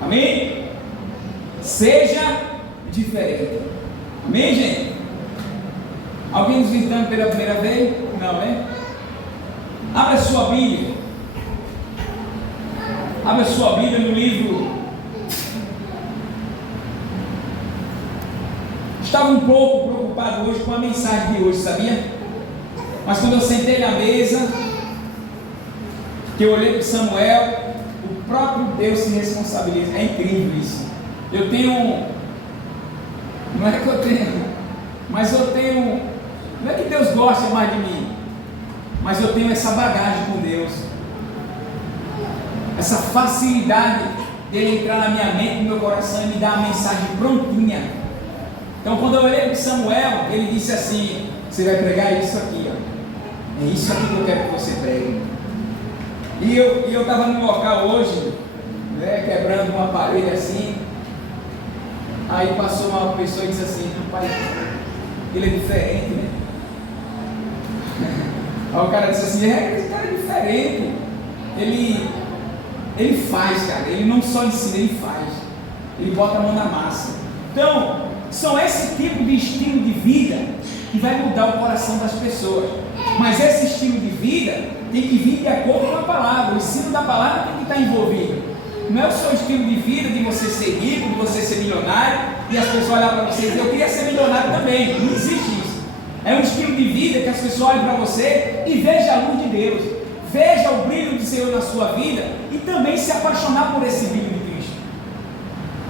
Amém? Seja diferente. Amém, gente? Alguém nos visitando pela primeira vez? Não, né? Abra a sua Bíblia. Abra a sua Bíblia no livro. Estava um pouco preocupado hoje com a mensagem de hoje, sabia? Mas quando eu sentei na mesa, que eu olhei para Samuel, o próprio Deus se responsabiliza. É incrível isso. Eu tenho, não é que eu tenho, mas eu tenho, não é que Deus gosta mais de mim, mas eu tenho essa bagagem com Deus, essa facilidade dele entrar na minha mente, no meu coração e me dar a mensagem prontinha. Então quando eu olhei para Samuel, ele disse assim: você vai pregar isso aqui, ó. É isso aqui que eu quero que você pregue. E eu estava num local hoje, né, quebrando uma parede assim. Aí passou uma pessoa e disse assim: rapaz, ele é diferente, né? Aí o cara disse assim: esse cara é diferente. Ele faz, cara. Ele não só ensina, ele faz. Ele bota a mão na massa. Então, são esse tipo de estilo de vida que vai mudar o coração das pessoas. Mas esse estilo de vida tem que vir de acordo com a palavra. O ensino da palavra tem que estar envolvido. Não é o seu estilo de vida de você ser rico, de você ser milionário e as pessoas olhar para você e dizer: eu queria ser milionário também. Não existe isso. É um estilo de vida que as pessoas olhem para você e vejam a luz de Deus, veja o brilho do Senhor na sua vida e também se apaixonar por esse brilho de Cristo.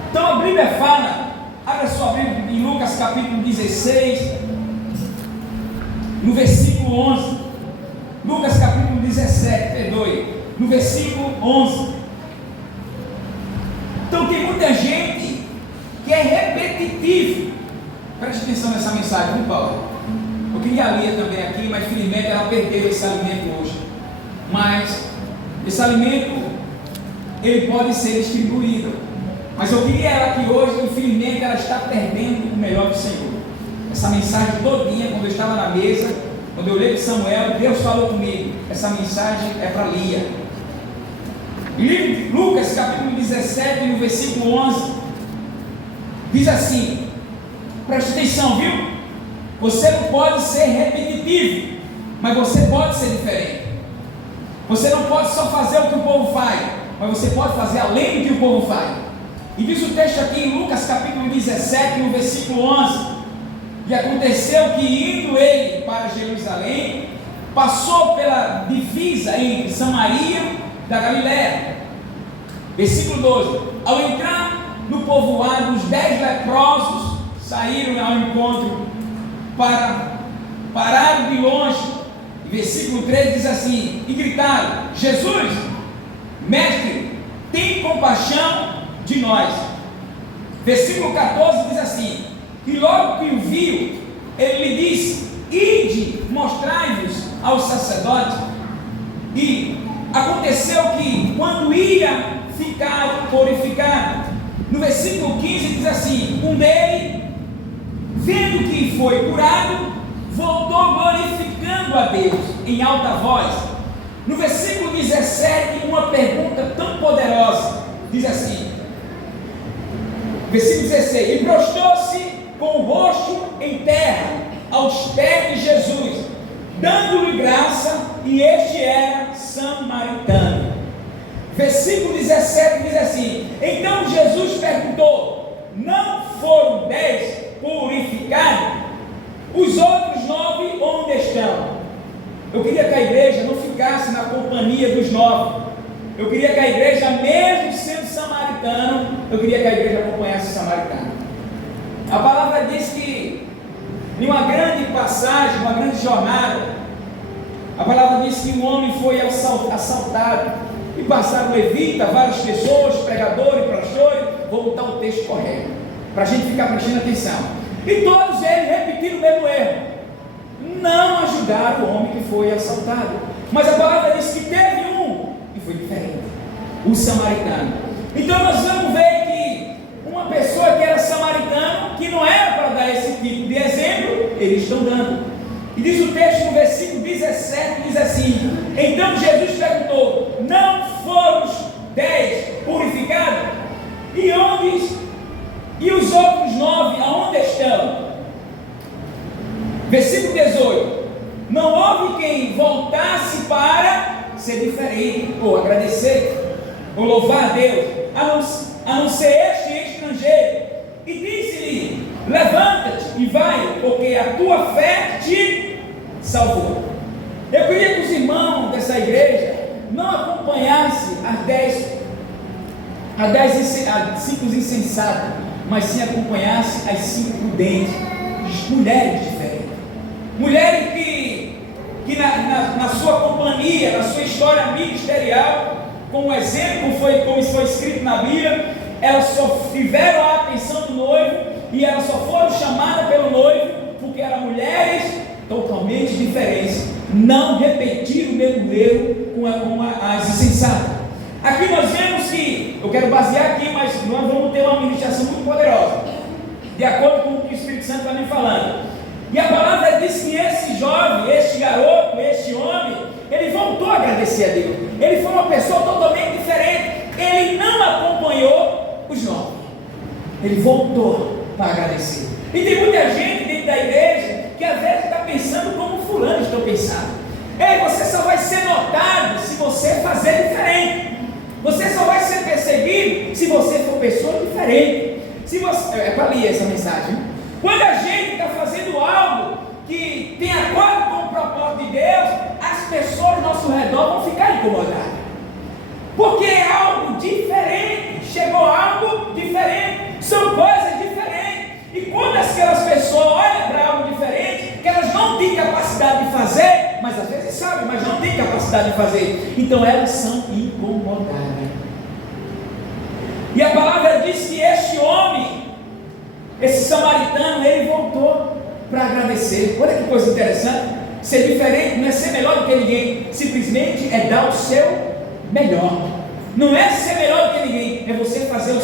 Então a Bíblia fala, abra sua Bíblia em Lucas capítulo 16, no versículo 11. Lucas capítulo 17, perdoe, no versículo 11. Então tem muita gente que é repetitivo. Preste atenção nessa mensagem, viu, Paulo? Eu queria ler também aqui, mas felizmente ela perdeu esse alimento hoje. Mas esse alimento, ele pode ser distribuído. Mas eu queria ela aqui hoje, infelizmente ela está perdendo o melhor do Senhor. Essa mensagem todinha, quando eu estava na mesa, quando eu olhei para Samuel, Deus falou comigo: essa mensagem é para Lia. Livro de Lucas capítulo 17, no versículo 11, diz assim, preste atenção, viu? Você não pode ser repetitivo, mas você pode ser diferente. Você não pode só fazer o que o povo faz, mas você pode fazer além do que o povo faz. E diz o texto aqui em Lucas capítulo 17, no versículo 11: e aconteceu que, indo ele para Jerusalém, passou pela divisa entre Samaria da Galiléia. Versículo 12: ao entrar no povoado, os 10 leprosos saíram ao encontro pararam de longe. E versículo 13 diz assim: e gritaram: Jesus, mestre, tem compaixão de nós. Versículo 14 diz assim: e logo que o viu, ele lhe disse: ide, mostrai-vos aos sacerdotes. E aconteceu que, quando ia ficar purificado, no versículo 15 diz assim: um deles, vendo que foi curado, voltou glorificando a Deus em alta voz. No versículo 17, uma pergunta tão poderosa, diz assim, versículo 16: e prostrou-se com o rosto em terra aos pés de Jesus, dando-lhe graça, e este era samaritano. Versículo 17 diz assim: então Jesus perguntou: não foram 10 purificados? Os outros 9 onde estão? Eu queria que a igreja não ficasse na companhia dos 9. Eu queria que a igreja, mesmo sendo samaritano, eu queria que a igreja acompanhasse o samaritano. A palavra diz que, em uma grande passagem, uma grande jornada, a palavra diz que um homem foi assaltado, e passaram levita, várias pessoas, pregadores, pastores. Vou botar o texto correto, para a gente ficar prestando atenção. E todos eles repetiram o mesmo erro: não ajudaram o homem que foi assaltado. Mas a palavra diz que teve um que foi diferente, o samaritano. Então nós vamos ver que uma pessoa que era samaritano, que não era para dar esse tipo de exemplo, eles estão dando. E diz o texto no versículo 17, diz assim: então Jesus perguntou: não foram os 10 purificados? E os outros 9, aonde estão? Versículo 18: não houve quem voltasse para ser diferente, ou agradecer, ou louvar a Deus, a não ser este estrangeiro. E disse-lhe: levanta-te e vai, porque a tua fé te salvou. Eu queria que os irmãos dessa igreja não acompanhassem as 5 insensatas, mas sim acompanhassem as 5 prudentes, mulheres diferentes, mulheres que na sua companhia, na sua história ministerial, como exemplo, como foi escrito na Bíblia, elas só tiveram a atenção do noivo, e elas só foram chamadas pelo noivo porque eram mulheres totalmente diferentes, não repetiram o mesmo erro com as insensatas. Aqui nós vemos que, eu quero basear aqui, mas nós vamos ter uma ministração muito poderosa, de acordo com o que o Espírito Santo está me falando. E a palavra diz que esse jovem, este garoto, este homem, ele voltou a agradecer a Deus. Ele foi uma pessoa totalmente diferente. Ele não acompanhou os 9, ele voltou para agradecer. E tem muita gente dentro da igreja que às vezes está pensando como fulano estão pensando. Ei, você só vai ser notado se você fazer diferente. Você só vai ser perseguido se você for pessoa diferente. É para ler essa mensagem. Quando a gente está fazendo algo que tem acordo com o propósito de Deus, as pessoas ao nosso redor vão ficar incomodadas, porque é algo diferente, chegou algo diferente, são coisas diferentes. E quando aquelas pessoas olham para algo diferente, que elas não têm capacidade de fazer, mas às vezes sabem, mas não têm capacidade de fazer, então elas são incomodadas. E a palavra diz que este homem, esse samaritano, ele voltou para agradecer. Olha que coisa interessante. Ser diferente não é ser melhor do que ninguém, simplesmente é dar o seu melhor. Não é ser melhor do que ninguém, é você fazer o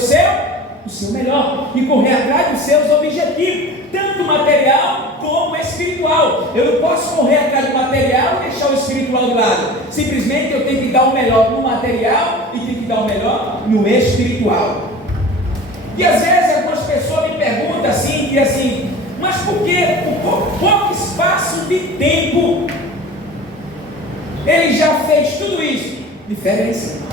seu melhor e correr atrás dos seus objetivos, tanto material como espiritual. Eu não posso correr atrás do material e deixar o espiritual de lado. Simplesmente eu tenho que dar o melhor no material e tenho que dar o melhor no espiritual. E às vezes algumas pessoas me perguntam assim, mas por que por pouco espaço de tempo ele já fez tudo isso? Diferença.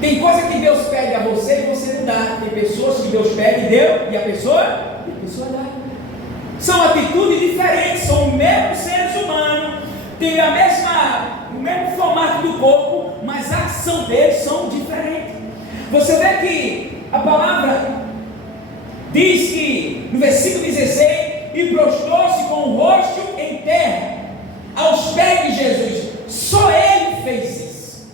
Tem coisa que Deus pede a você e você não dá. Tem pessoas que Deus pede e deu, e a pessoa dá. São atitudes diferentes, são os mesmos seres humanos, tem o mesmo formato do corpo, mas a ação deles são diferentes. Você vê que a palavra diz que no versículo 16: e prostrou-se com o rosto em terra aos pés de Jesus. Só ele fez isso,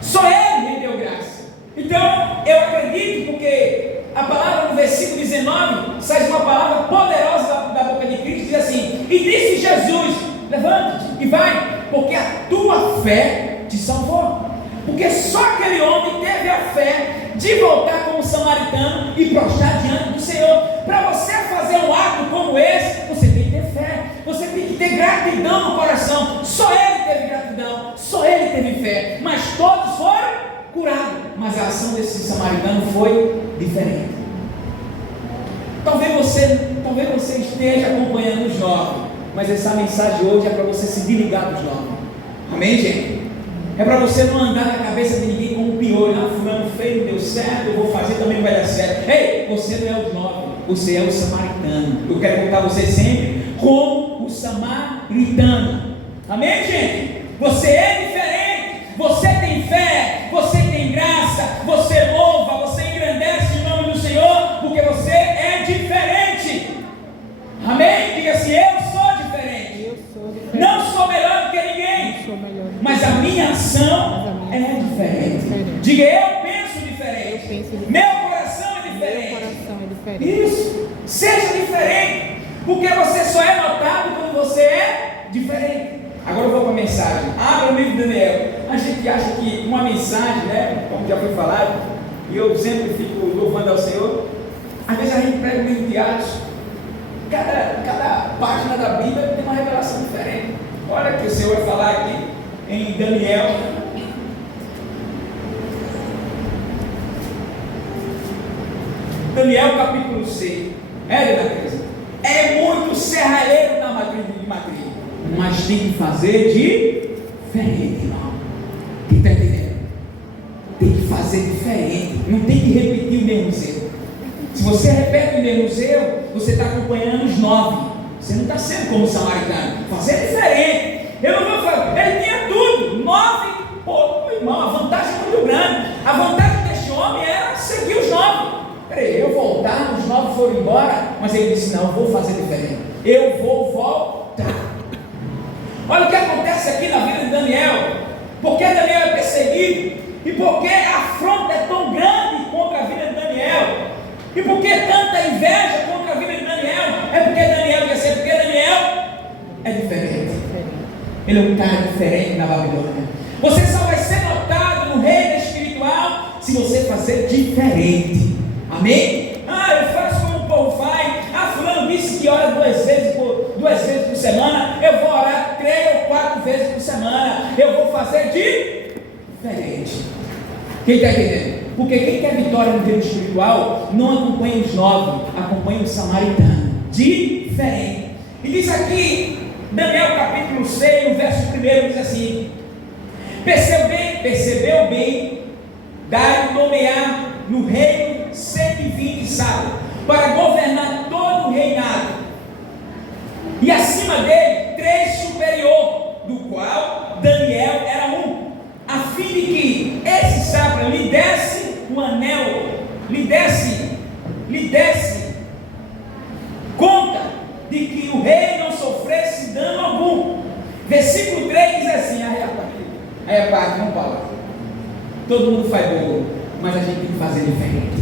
só ele me deu graça. Então eu acredito, porque a palavra no versículo 19 sai uma palavra poderosa da boca de Cristo, diz assim: e disse Jesus: levanta-te e vai, porque a tua fé te salvou. Porque só aquele homem teve a fé de voltar como samaritano e prostrar diante do Senhor. Para você fazer um ato como esse, você tem que ter fé, você tem que ter gratidão no coração. Só ele teve gratidão, só ele teve fé, mas todos foram curados. Mas a ação desse samaritano foi diferente. Talvez você esteja acompanhando os 9, mas essa mensagem hoje é para você se desligar dos 9. Amém, gente? É para você não andar na cabeça de ninguém como um piolho. Fulano fez, não deu certo, eu vou fazer, também não vai dar certo. Ei, você não é os 9, você é o samaritano. Eu quero colocar você sempre como o samaritano. Amém, gente? Você é diferente, você tem fé, você tem graça, você louva, você engrandece o nome do Senhor, porque você é diferente. Amém? Diga assim: eu sou diferente. Não sou melhor do que ninguém, mas a minha ação é diferente. Diga: eu penso diferente. Meu coração é diferente. Isso. Seja diferente, porque você só é notado quando você é diferente. Agora eu vou para a mensagem. Abra o livro de Daniel. A gente acha que uma mensagem, né, como já foi falado, e eu sempre fico louvando ao Senhor, às vezes a gente prega o livro de Atos. Cada página da Bíblia tem uma revelação diferente. Olha que o Senhor vai falar aqui em Daniel. Daniel capítulo 6. Beatriz? É muito serralheiro na matriz, mas tem que fazer diferente, irmão. Quem está entendendo? Tem que fazer diferente, não tem que repetir o mesmo zelo. Se você repete o mesmo zelo, você está acompanhando os 9. Você não está sendo como o samaritano. Fazer diferente. Eu não vou fazer. Ele tinha tudo. 9. Pô, irmão, a vantagem é muito grande. A vantagem deste homem era seguir os 9. Peraí, eu voltar, os 9 foram embora. Mas ele disse: não, eu vou fazer diferente. Eu vou voltar. Olha o que acontece aqui na vida de Daniel. Porque Daniel é perseguido. E porque a afronta é tão grande contra a vida de Daniel. E por que tanta inveja contra a vida de Daniel? É porque Daniel quer ser, porque Daniel é diferente. Ele é um cara diferente na Babilônia. Você só vai ser notado no reino espiritual se você fazer diferente. Amém? Eu faço como o povo faz. Fulano disse que ora 2 vezes por semana. Eu vou orar 3 ou 4 vezes por semana. Eu vou fazer diferente. Quem está entendendo? Porque quem quer vitória no reino espiritual não acompanha os 9, acompanha o samaritano. Diferente. E diz aqui, Daniel capítulo 6, no verso 1, diz assim: percebeu bem Dário nomear no reino 120 sábios para governar todo o reinado, e acima dele 3 superior, do qual Daniel era um, a fim de que esse sábio lhe desse o anel, lhe desse conta de que o rei não sofresse dano algum. Versículo 3 diz assim: aí é parte, não fala. Todo mundo faz bolo, mas a gente tem que fazer diferente.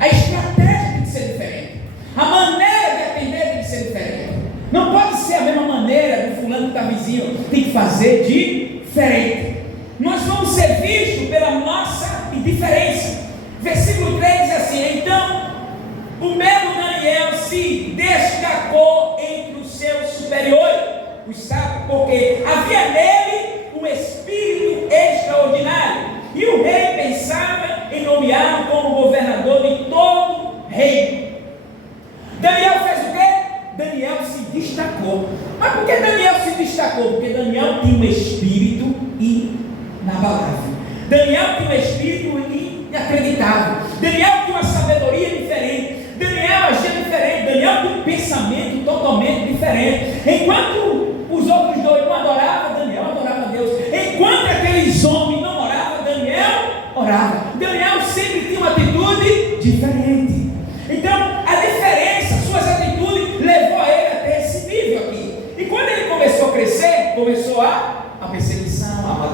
A estratégia tem que ser diferente. A maneira de atender tem que ser diferente. Não pode ser a mesma maneira do fulano que está vizinho. Tem que fazer diferente. Nós vamos ser vistos pela nossa indiferença. Versículo 3 diz assim: então o mesmo Daniel se destacou entre os seus superiores, os sábios, porque havia nele um espírito extraordinário, e o rei pensava em nomeá-lo como governador de todo o reino. Daniel fez o quê? Daniel se destacou. Mas por que Daniel se destacou? Porque Daniel tinha um espírito inabalável. Daniel tinha um espírito inacreditável. Daniel tinha uma sabedoria diferente. Daniel agia diferente. Daniel tinha um pensamento totalmente diferente. Enquanto os outros 2 não adoravam, Daniel adorava a Deus. Enquanto aqueles homens não oravam, Daniel orava. Daniel sempre tinha uma atitude diferente. Então, a diferença, suas atitudes, levou ele até esse nível aqui. E quando ele começou a crescer, começou a perseguição,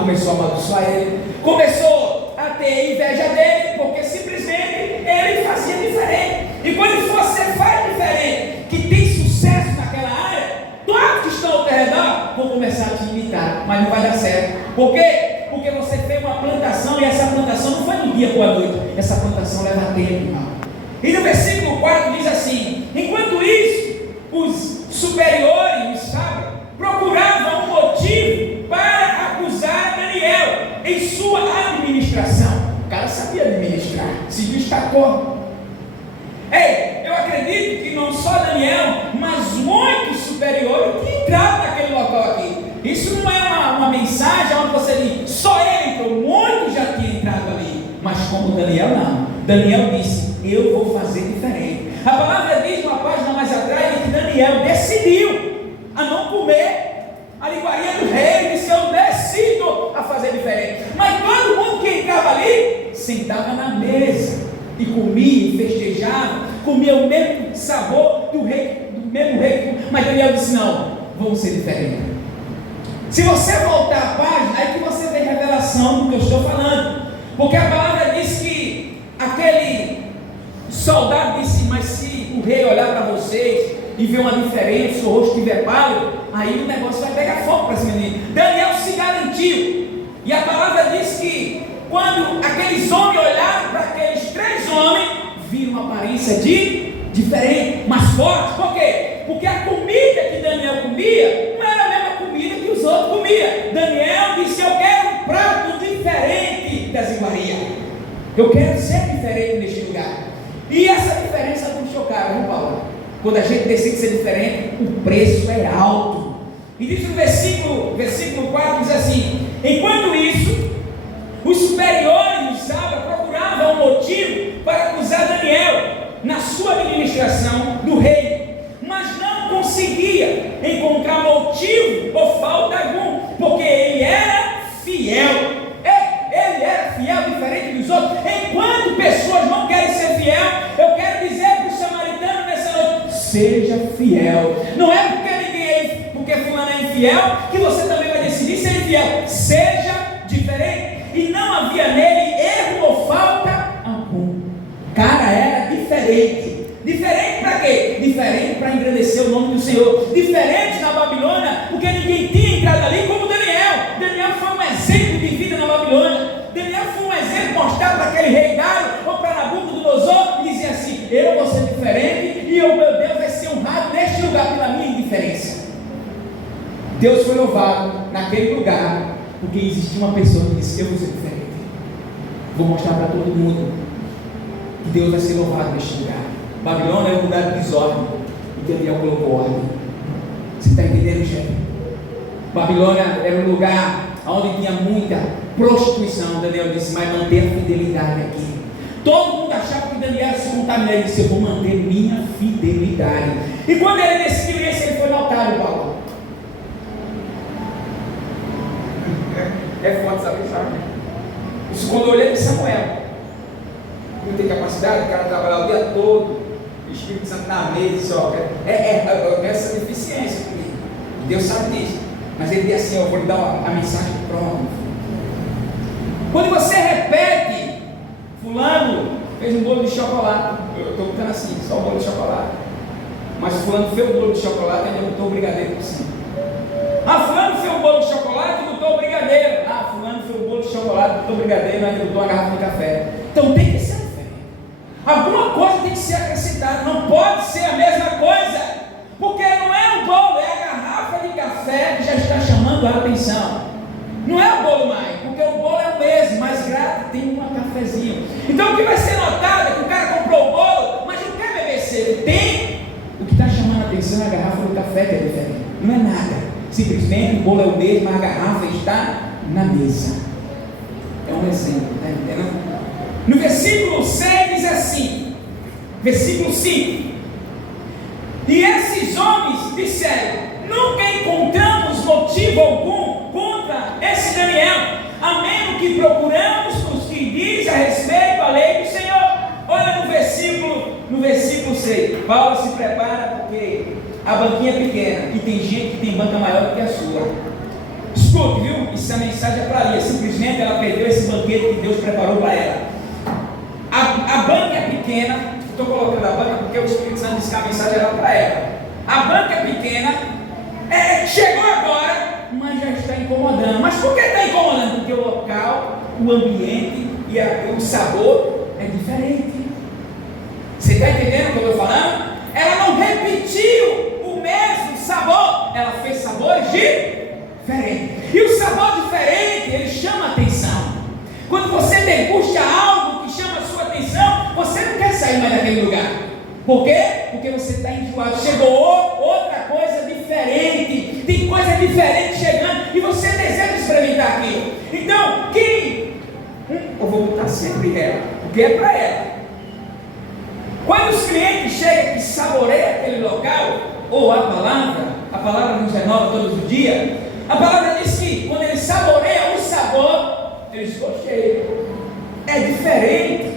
começou a amaldiçoar ele, começou a ter inveja dele, porque simplesmente ele fazia diferente. E quando você faz diferente, que tem sucesso naquela área, todos que estão ao teu redor vão começar a te imitar, mas não vai dar certo. Por quê? Porque você fez uma plantação, e essa plantação não foi no dia para a noite, essa plantação leva tempo, irmão. E no versículo 4 diz assim: enquanto isso, os superiores, os sábios, procuravam um motivo para acusar Daniel em sua administração. O cara sabia administrar, se destacou. Ei, eu acredito que não só Daniel, mas muitos superiores que entraram naquele local aqui. Isso não é uma mensagem onde você diz, só ele entrou, muitos já tinham entrado ali. Mas como Daniel não. Daniel disse: eu vou fazer diferente. A palavra diz, uma página mais atrás, que Daniel decidiu a não comer a iguaria do rei. Ele disse: eu decido a fazer diferente. Mas todo mundo que entrava ali, sentava na mesa e comia e festejava, comia o mesmo sabor do mesmo rei. Mas Daniel disse: não, vamos ser diferentes. Se você voltar a página, é que você vê a revelação do que eu estou falando. Porque a palavra diz que aquele soldado disse: mas se o rei olhar para vocês e ver uma diferença, se o rosto estiver pálido, aí o negócio vai pegar fogo para cima dele. Daniel se garantiu. E a palavra diz que quando aqueles homens olharam para aqueles 3 homens, viram uma aparência diferente, mais forte. Por quê? Porque a comida que Daniel comia não era a mesma comida que os outros comiam. Daniel disse: eu quero prato diferente das iguarias. Eu quero ser diferente neste lugar. E essa diferença não chocava, viu, Paulo? Quando a gente decide ser diferente, o preço é alto. E diz no versículo 4, diz assim: enquanto isso, os superiores de Saulo procuravam um motivo para acusar Daniel na sua administração do rei, mas não conseguia encontrar motivo ou falta algum, porque ele era fiel. Ele era fiel, diferente dos outros. Enquanto pessoas não querem ser fiel, eu quero dizer para os samaritanos nessa noite: seja fiel. Não é porque fulano é infiel que você também vai decidir ser infiel. Seja diferente. E não havia nele erro ou falta algum. O cara era diferente. Diferente para quê? Diferente para engrandecer o nome do Senhor. Diferente na Babilônia, porque ninguém tinha entrado ali como Daniel. Daniel foi um exemplo de vida na Babilônia. Daniel foi um exemplo mostrado para aquele rei Dário ou para Nabucodonosor, e dizia assim: eu vou ser diferente e o meu Deus vai ser honrado neste lugar pela minha indiferença. Deus foi louvado naquele lugar porque existia uma pessoa que disse: eu vou ser diferente. Vou mostrar para todo mundo que Deus vai ser louvado neste lugar. Babilônia é um lugar de desordem, e Daniel colocou ordem. Você está entendendo, gente? Babilônia era um lugar onde tinha muita prostituição. Daniel disse: mas manter a fidelidade aqui. Todo mundo achava que Daniel se contaminar. Ele disse: eu vou manter minha fidelidade. E quando ele decidiu isso, ele foi notado, Paulo. É forte, sabe? Isso quando eu olhei para Samuel. Não tem capacidade, o cara trabalhar o dia todo, o Espírito Santo na mesa, só. Essa deficiência comigo. Deus sabe disso. Mas ele diz assim: eu vou lhe dar a mensagem pronta. Quando você repete, fulano fez um bolo de chocolate. Eu estou botando assim, só um bolo de chocolate. Mas fulano fez um bolo de chocolate e ainda botou o brigadeiro por cima. Fulano fez um bolo de chocolate e botou o brigadeiro. Fulano fez um bolo de chocolate, botou o brigadeiro e ainda botou uma garrafa de café. Então tem que ser diferente. Alguma coisa tem que ser acrescentada. Não pode ser a mesma coisa. Porque não é o bolo, é a garrafa de café que já está chamando a atenção. Não é o bolo mais, porque o bolo é o mesmo, mas grato tem um cafezinho. Então o que vai ser notado é que o cara comprou o bolo, mas não quer beber cedo. Tem. O que está chamando a atenção é a garrafa do café que é diferente. Não é nada. Simplesmente o bolo é o mesmo, mas a garrafa está na mesa. É um exemplo, está entendendo? No versículo 6 diz assim, versículo 5: e esses homens disseram: nunca encontramos motivo algum contra esse Daniel, a menos que procuramos os que diz a respeito da lei do Senhor. Olha no versículo 6. Paulo se prepara porque a banquinha é pequena e tem gente que tem banca maior do que a sua. Escute, viu? Essa mensagem é para Lia. Simplesmente ela perdeu esse banquete que Deus preparou para ela. A banca é pequena. Estou colocando a banca porque o Espírito Santo disse que a mensagem era para ela. A banca é pequena, chegou agora, mas já está incomodando. Mas por que está incomodando? Porque o local, o ambiente e o sabor é diferente. Você está entendendo o que eu estou falando? Ela não repetiu o mesmo sabor, ela fez sabores diferentes. E o sabor diferente, ele chama a atenção. Quando você degusta algo que chama a sua atenção, você não quer sair mais daquele lugar. Por quê? Porque você está enjoado. Chegou outra coisa diferente. Tem coisa diferente chegando e você deseja experimentar aquilo. Então, eu vou botar sempre ela, porque é para ela. Quando os clientes chegam e saboreiam aquele local, ou a palavra nos renova todos os dias. A palavra diz que quando eles saboreiam o sabor, eles gostei. É diferente.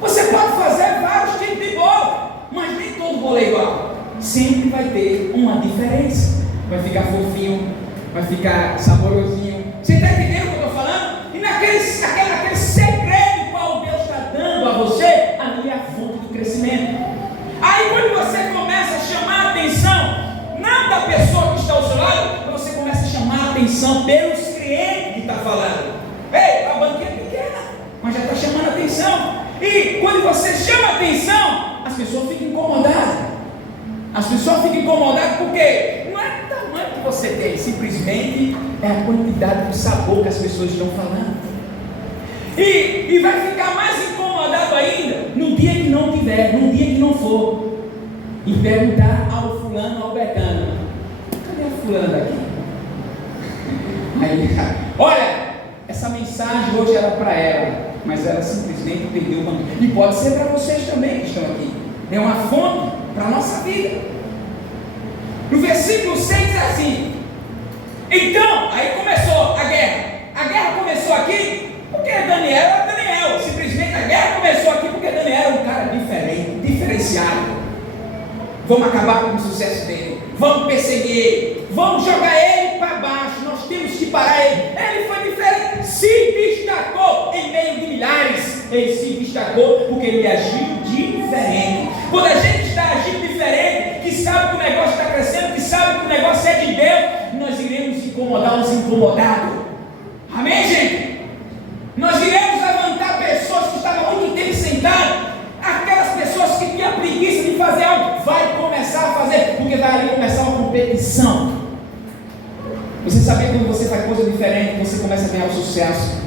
Você pode fazer vários tipos de bolo, mas nem todo bolo é igual. Sempre vai ter uma diferença. Vai ficar fofinho, vai ficar saborosinho. Você está entendendo o que eu estou falando? E naquele segredo qual Deus está dando a você, ali é a fonte do crescimento. Aí quando você começa a chamar a atenção, não da pessoa que está ao seu lado, você começa a chamar a atenção pelos clientes que está falando. Ei, a banquinha é pequena, mas já está chamando a atenção. E quando você chama a atenção, as pessoas ficam incomodadas. As pessoas ficam incomodadas porque não é o tamanho que você tem, simplesmente é a quantidade de sabor que as pessoas estão falando. E vai ficar mais incomodado ainda no dia que não tiver, num dia que não for, e perguntar ao fulano, ao Betano: cadê a fulana daqui? Aí, olha, essa mensagem hoje era para ela, mas ela simplesmente perdeu o caminho. E pode ser para vocês também que estão aqui. É uma fonte para a nossa vida. No versículo 6 é assim: então, aí começou a guerra. A guerra começou aqui porque Daniel era Daniel. Simplesmente a guerra começou aqui porque Daniel era um cara diferente, diferenciado. Vamos acabar com o sucesso dele, vamos perseguir ele, vamos jogar ele para baixo, nós temos que parar ele. Ele foi diferente, se destacou em meio de milhares. Ele se destacou porque ele agiu diferente. Quando a gente está agindo diferente, que sabe que o negócio está crescendo, que sabe que o negócio é de Deus, nós iremos incomodar os incomodados. Amém, gente? Nós iremos levantar pessoas que estavam muito tempo sentadas. Aquelas pessoas que tinham preguiça de fazer algo, vai começar a fazer, porque vai ali começar uma competição. Você sabia que quando você faz coisa diferente, você começa a ganhar o sucesso,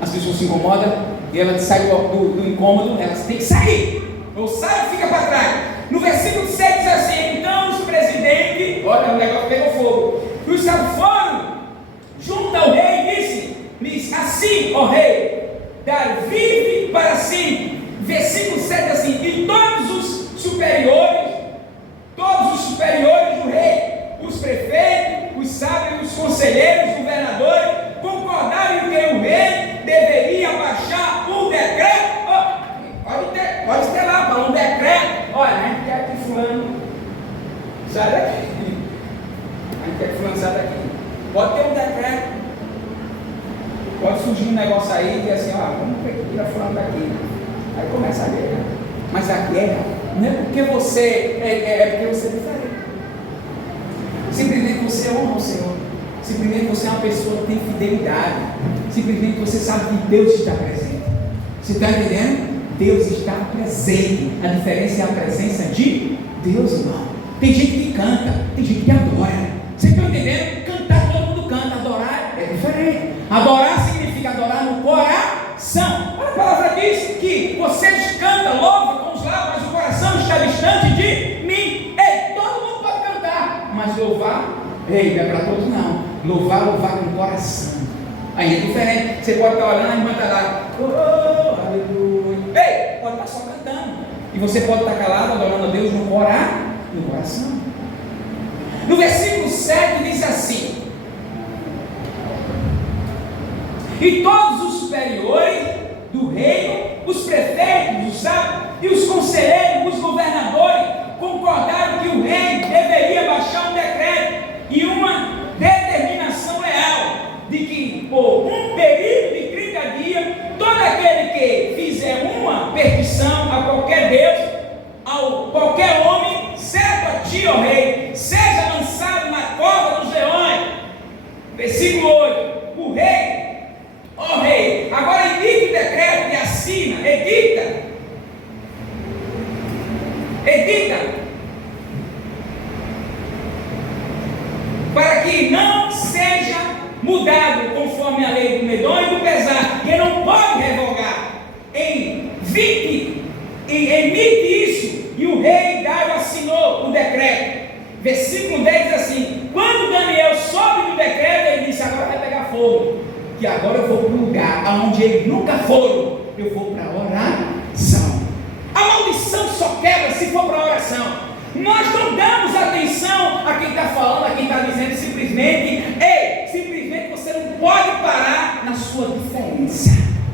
as pessoas se incomodam, e ela sai do incômodo, elas têm que sair, ou sai ou fica para trás. No versículo 7 diz assim: então os presidentes, olha, o negócio pegou fogo, os estados foram junto ao rei e disse assim: ó rei, vive para si. Versículo 7 assim: e todos os superiores do rei, os prefeitos, os sábios, os conselheiros, os governadores, concordaram que o rei deveria baixar um decreto. Pode estrelar para um decreto. Olha, a gente quer que fulano sai daqui. A gente quer que fulano sai daqui. Pode ter um decreto. Pode surgir um negócio aí e dizer assim: vamos tirar fulano daqui. Aí começa a guerra. Mas a guerra não é porque você porque você é diferente. Simplesmente você honra o Senhor. Simplesmente você é uma pessoa que tem fidelidade. Simplesmente você sabe que Deus está presente. Você está entendendo? Deus está presente. A diferença é a presença de Deus, irmão. Tem gente que canta, tem gente que adora. Você está entendendo? Cantar, todo mundo canta. Adorar é diferente. Adorar significa adorar no coração. A palavra diz que vocês cantam, louvam com os lábios, mas o coração está distante de mim. Ei, todo mundo pode cantar, mas louvar, não é para todos não. Louvar com o coração. Aí é diferente. Você pode estar olhando, a irmã está lá, oh, aleluia. Ei, pode estar só cantando. E você pode estar calado, adorando a Deus no coração. No versículo 7 diz assim: e todos os superiores do reino, os prefeitos, os sábios e os conselheiros, os governadores, concordaram que o rei deveria baixar um decreto e uma determinação leal, de que por um período de 30 dias, todo aquele que fizer uma petição a qualquer Deus, a qualquer homem, certo a ti, ó rei, seja lançado na cova dos leões. Versículo 8: o rei, ó rei, agora edita o decreto e assina, edita, para que não seja mudado conforme a lei do Medom e do Pesar, que não pode revogar. Emite isso, e o rei Dário assinou o decreto. Versículo 10 diz assim: quando Daniel soube do decreto, ele disse: agora vai pegar fogo, que agora eu vou para um lugar aonde eles nunca foram, eu vou para a oração. A maldição só quebra se for para a oração. Nós não damos atenção a quem está falando, a quem está dizendo simplesmente você não pode parar na sua diferença.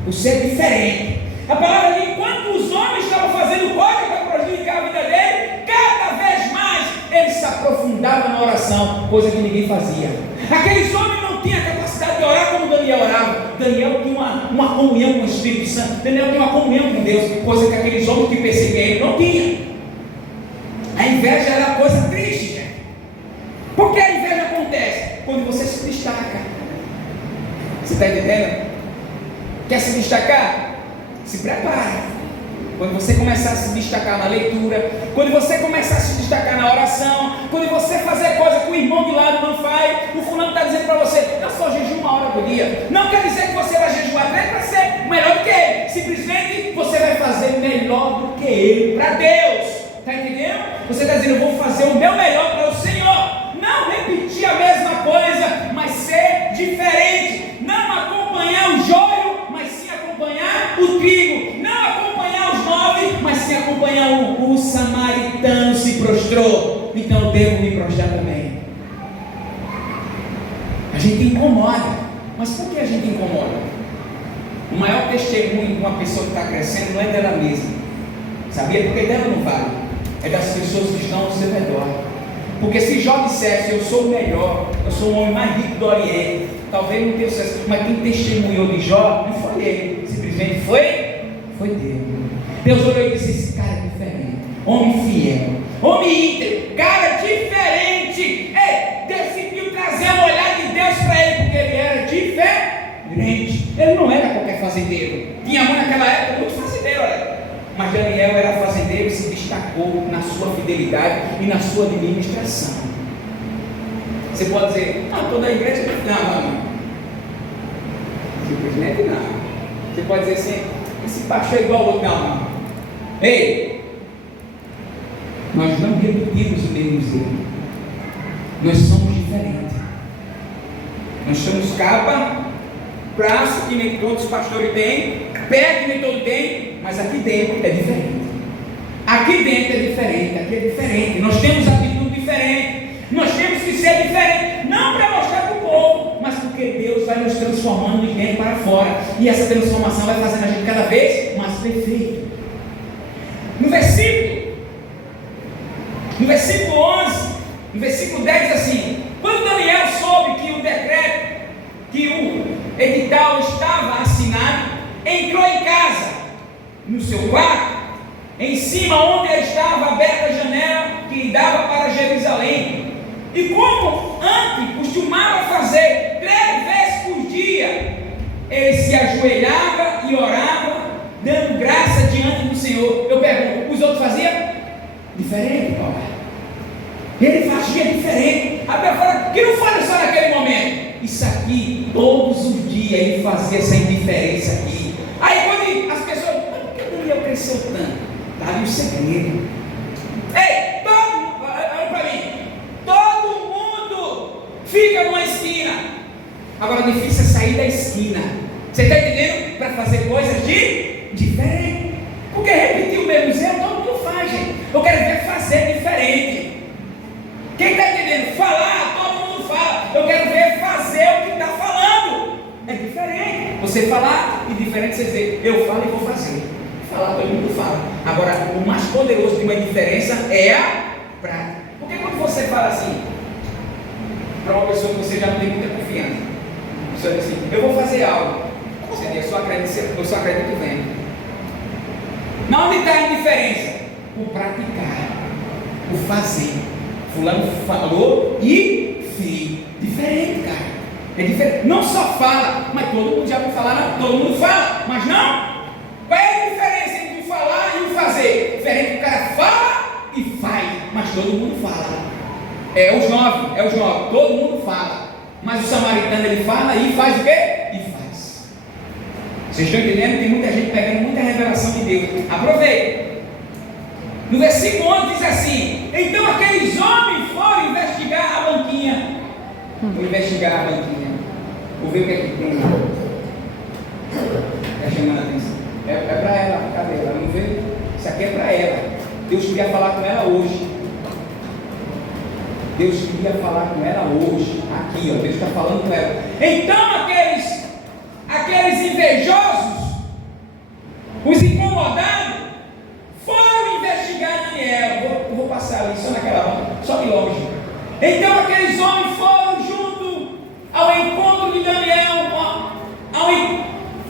Você é diferente. A palavra diz: enquanto os homens estavam fazendo coisa para prejudicar a vida dele, cada vez mais ele se aprofundava na oração, coisa que ninguém fazia. Aqueles homens não tinham a capacidade de orar como Daniel orava. Daniel tinha uma comunhão com o Espírito Santo. Daniel tinha uma comunhão com Deus, coisa que aqueles homens que perseguiam ele não tinham. A inveja era coisa triste, gente. Por que a inveja acontece? Quando você se destaca. Você está entendendo? Quer se destacar? Se prepare. Quando você começar a se destacar na leitura, quando você começar a se destacar na oração, quando você fazer coisa que o irmão de lado não faz, o fulano está dizendo para você: eu só jejuo 1 hora por dia. Não quer dizer que você vai jejuar 3 para ser melhor do que ele. Simplesmente você vai fazer melhor melhor do que ele para Deus. Está entendendo? Você está dizendo, eu vou fazer o meu melhor para o Senhor. Não repetir a mesma coisa, mas ser diferente. Não acompanhar o joio, mas sim acompanhar o trigo. Não acompanhar os 9, mas sim acompanhar o samaritano se prostrou. Então eu devo me prostrar também. A gente incomoda. Mas por que a gente incomoda? O maior testemunho de uma pessoa que está crescendo não é dela mesma. Sabia? Porque dela não vale. É das pessoas que estão ao seu redor. Porque se Jó dissesse, eu sou o melhor, eu sou o homem mais rico do Oriente, talvez não tenha sucesso, mas quem testemunhou de Jó não foi ele, simplesmente foi Deus. Deus olhou e disse, esse cara é diferente, homem fiel, homem íntegro, cara diferente. Decidiu trazer o olhar de Deus para ele, porque ele era diferente. Ele não era qualquer fazendeiro. Tinha mãe naquela época, muito fazendeiro, olha. Mas Daniel era fazendeiro e se destacou na sua fidelidade e na sua administração. Você pode dizer, toda a igreja. Não. Simplesmente não. Você pode dizer assim, esse pastor é igual ao outro. Não. Ei, nós não repetimos o mesmo erro. Nós somos diferentes. Nós somos capa, braço que nem todos os pastores têm, pé que nem todos têm, mas aqui dentro é diferente. Aqui dentro é diferente, aqui é diferente. Nós temos atitude diferente. Nós temos que ser diferentes, não para mostrar para o povo, mas porque Deus vai nos transformando de dentro para fora. E essa transformação vai fazendo a gente cada vez mais perfeito. No versículo 11, no versículo 10 diz assim: quando Daniel soube que o decreto, que o edital estava assinado, entrou em casa, no seu quarto, em cima onde estava aberta a janela que dava para Jerusalém, e como antes costumava fazer 3 vezes por dia, ele se ajoelhava e orava, dando graça diante do Senhor. Eu pergunto, os outros faziam? Diferente, Paulo. Ele fazia diferente. A Bíblia fala que não foi só naquele momento. Isso aqui, todos os dias ele fazia essa indiferença aqui. Aí quando as pessoas, mas por que Daniel cresceu tanto? Está ali o segredo. Ei, olha para mim. Todo mundo fica numa esquina. Agora o difícil é sair da esquina. Você está entendendo? Para fazer coisas diferentes. Porque repetir o mesmo erro todo mundo faz, gente. Eu quero ver fazer diferente. Quem está entendendo? Falar, todo mundo fala. Eu quero ver fazer o que está falando. É diferente. Você falar e diferente você dizer, eu falo e vou fazer. Falar, todo mundo fala. Agora, o mais poderoso de uma diferença é a prática. Porque quando você fala assim, para uma pessoa que você já não tem muita confiança, você diz assim, eu vou fazer algo. Você diz, eu só acredito vendo. Não onde está a indiferença? O praticar, o fazer. Fulano falou e fez. Diferente, cara. É diferente. Não só fala, mas todo mundo já vai falar, todo mundo fala, mas não. Qual é a diferença entre o falar e o fazer? Diferente, o cara fala e faz, mas todo mundo fala. É os 9, todo mundo fala. Mas o samaritano ele fala e faz o quê? E faz. Vocês estão entendendo? Tem muita gente pegando muita revelação de Deus. Aproveita. No versículo 11 diz assim: então aqueles homens foram investigar a banquinha. Vou investigar a banquinha. Vou ver o que é que tem. Está chamando a atenção. É para ela, cadê ela? Não vê? Isso aqui é para ela. Deus queria falar com ela hoje. Deus queria falar com ela hoje. Aqui, ó, Deus está falando com ela. Então aqueles invejosos, os incomodados, foram investigar Daniel. Vou passar ali, só naquela hora, só de longe. Então aqueles homens foram junto ao encontro de Daniel,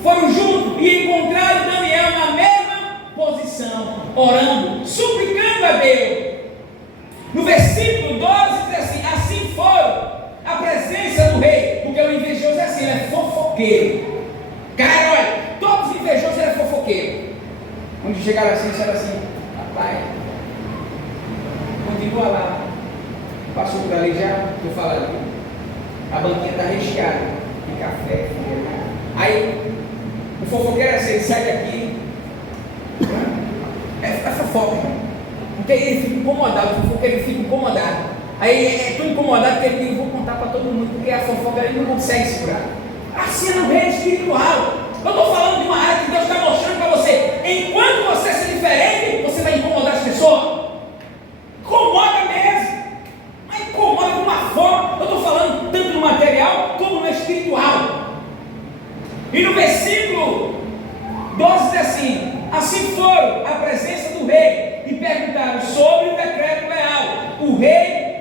foram junto e encontraram Daniel na mesma posição, orando, suplicando a Deus. No versículo 12 diz assim: assim foram à presença do rei, porque o invejoso é assim, ele é fofoqueiro. Cara, olha, todos os invejosos eram fofoqueiros. Quando chegaram assim, disseram assim: rapaz, continua lá, passou por ali já, estou falando, a banquinha está recheada de café. Aí o fofoqueiro é assim, ele sai daqui, fofoca, porque ele fica incomodado, o fofoqueiro fica incomodado. Aí é tão incomodado que ele diz: eu vou contar para todo mundo, porque a fofoca ele não consegue segurar. Assim é no reino espiritual. Eu estou falando de uma área que Deus está mostrando para você. Enquanto você ser diferente, você vai incomodar as pessoas. Incomoda mesmo, mas incomoda de uma forma. Eu estou falando tanto no material como no espiritual. E no versículo 12 diz assim: assim foram à presença do rei e perguntaram sobre o decreto real. O rei,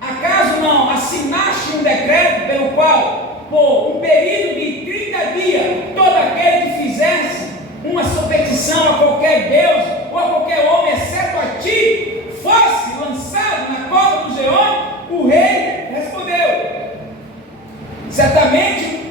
acaso não assinaste um decreto pelo qual, por um período de 30 dias, todo aquele que fizesse uma sua petição a qualquer Deus ou a qualquer homem, exceto a ti, fosse lançado na cova dos leões? O rei respondeu: certamente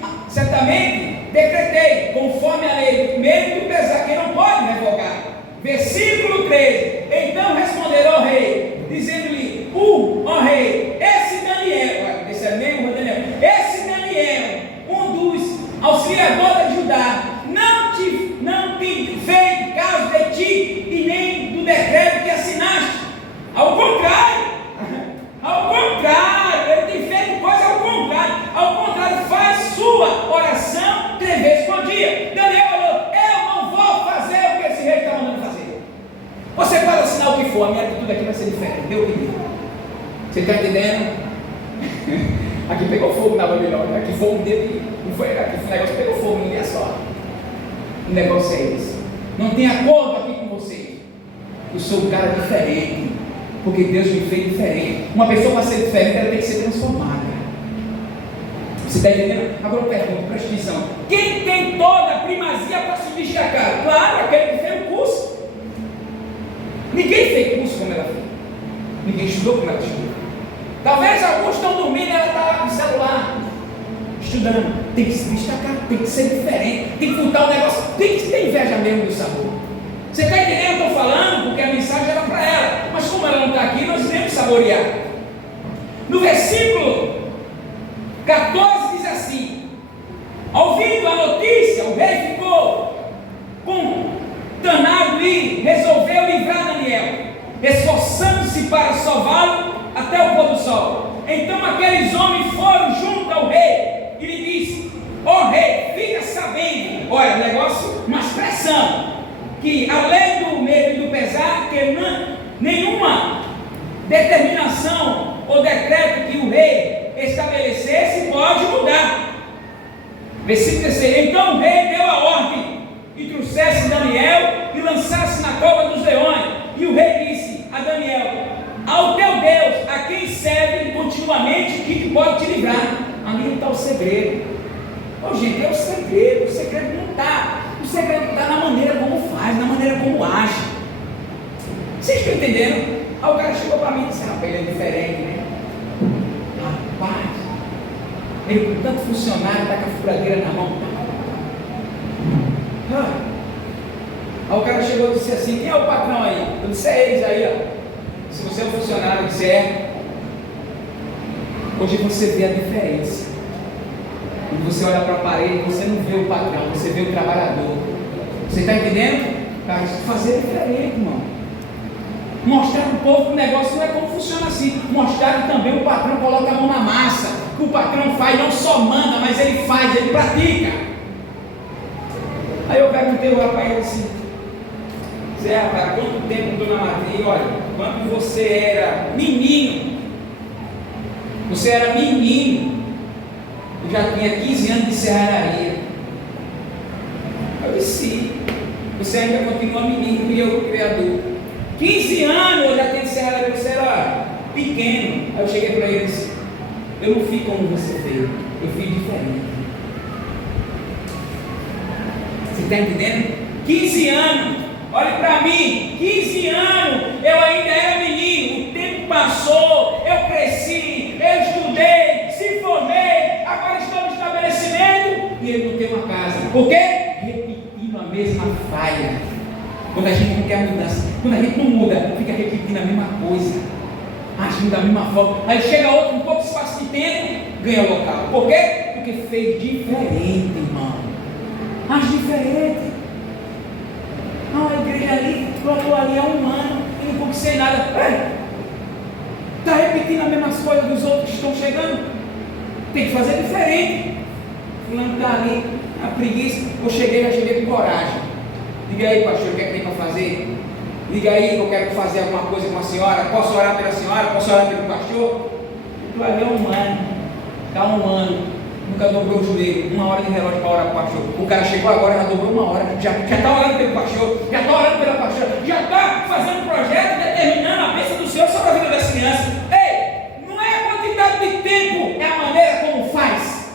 decretei, conforme a lei do primeiro e do pesar, que não pode revogar. Versículo 13: então responderá o rei, dizendo-lhe: ó rei, esse Daniel, esse Daniel, um dos auxiliadores de Judá, não tem feito caso de ti e nem do decreto que assinaste. Ao contrário, ele tem feito coisa ao contrário, faz sua oração 3 vezes por dia. Daniel falou: eu não vou fazer o que esse rei está mandando fazer. Você pode assinar o que for, a minha atitude aqui vai ser diferente. Deu o que deu. Você está entendendo? Aqui pegou fogo na Babilônia, aqui fogo dele, não foi, aqui o negócio pegou fogo, ninguém é só. O negócio é esse. Não tem acordo aqui com vocês. Eu sou um cara diferente, porque Deus me fez diferente. Uma pessoa para ser diferente, ela tem que ser transformada. Você está entendendo? Agora eu pergunto, presta atenção: quem tem toda a primazia para se destacar? Claro, aquele que fez o curso. Ninguém fez curso como ela fez. Ninguém estudou como ela estudou. Talvez alguns estão dormindo e ela está lá com o celular estudando. Tem que se destacar, tem que ser diferente, tem que botar o negócio, tem que ter inveja mesmo do sabor. Você está entendendo o que eu estou falando? Porque a mensagem era para ela, mas como ela não está aqui, nós iremos saborear. No versículo 14 diz assim: ouvindo a notícia, o rei ficou consternado e resolveu livrar Daniel, esforçando-se para salvá-lo até o pôr do sol. Então aqueles homens foram junto ao rei e lhe disse: ó rei, fica sabendo, olha o negócio, uma expressão, que além do medo e do pesar, que nenhuma determinação ou decreto que o rei estabelecesse pode mudar. Versículo 3: então o rei deu a ordem e trouxesse Daniel e lançasse na cova dos leões. E o rei disse a Daniel: ao teu Deus, a quem serve continuamente, que pode te livrar. Ali não está o segredo. Gente, é o segredo. O segredo não está. O segredo está na maneira como faz, na maneira como age. Vocês estão entendendo? Aí o cara chegou para mim e disse: rapaz, ele é diferente, né? Rapaz, ele com tanto funcionário, está com a furadeira na mão. Aí o cara chegou e disse assim: quem é o patrão aí? Eu disse: é eles aí, ó. Se você é um funcionário, você é. Hoje você vê a diferença. Quando você olha para a parede, você não vê o patrão, você vê o trabalhador. Você está entendendo? Cara, fazer diferente, irmão. Mostrar para o povo que o negócio não é como funciona assim. Mostrar que também o patrão coloca a mão na massa. Que o patrão faz, não só manda, mas ele faz, ele pratica. Aí eu perguntei ao rapaz assim: Zé, rapaz, quanto tempo, dona Maria? Olha, quando você era menino, eu já tinha 15 anos de serraria. Eu disse: você ainda continua menino e eu criador. 15 anos eu já tinha de serraria, você era pequeno. Aí eu cheguei para ele e disse: eu não fiz como você fez, eu fiz diferente. Você está entendendo? 15 anos. Olhe para mim, 15 anos, eu ainda era menino, o tempo passou, eu cresci, eu estudei, se formei, agora estou no estabelecimento e ele não tem uma casa. Por quê? Repetindo a mesma falha. Quando a gente não quer mudança, quando a gente não muda, fica repetindo a mesma coisa, agindo da mesma forma. Aí chega outro, um pouco de espaço de tempo, ganha o local. Por quê? Porque fez diferente, irmão. Age diferente. A igreja ali Eu estou ali há 1 ano e não conquistei nada. Está repetindo as mesmas coisas dos outros que estão chegando. Tem que fazer diferente. Fulano está ali, a preguiça. Já cheguei com coragem. Diga aí, pastor, o que é que tem para fazer? Diga aí que eu quero fazer alguma coisa com a senhora. Posso orar pela senhora? Posso orar pelo pastor? Estou ali há 1 ano. Está 1 ano. Nunca dobrou o joelho, 1 hora de relógio para orar para o pastor. O cara chegou agora, já dobrou 1 hora. Já está orando pelo pastor, já está orando pela pastora, já está fazendo um projeto determinando a bênção do Senhor sobre a vida das crianças. Ei, não é a quantidade de tempo, é a maneira como faz.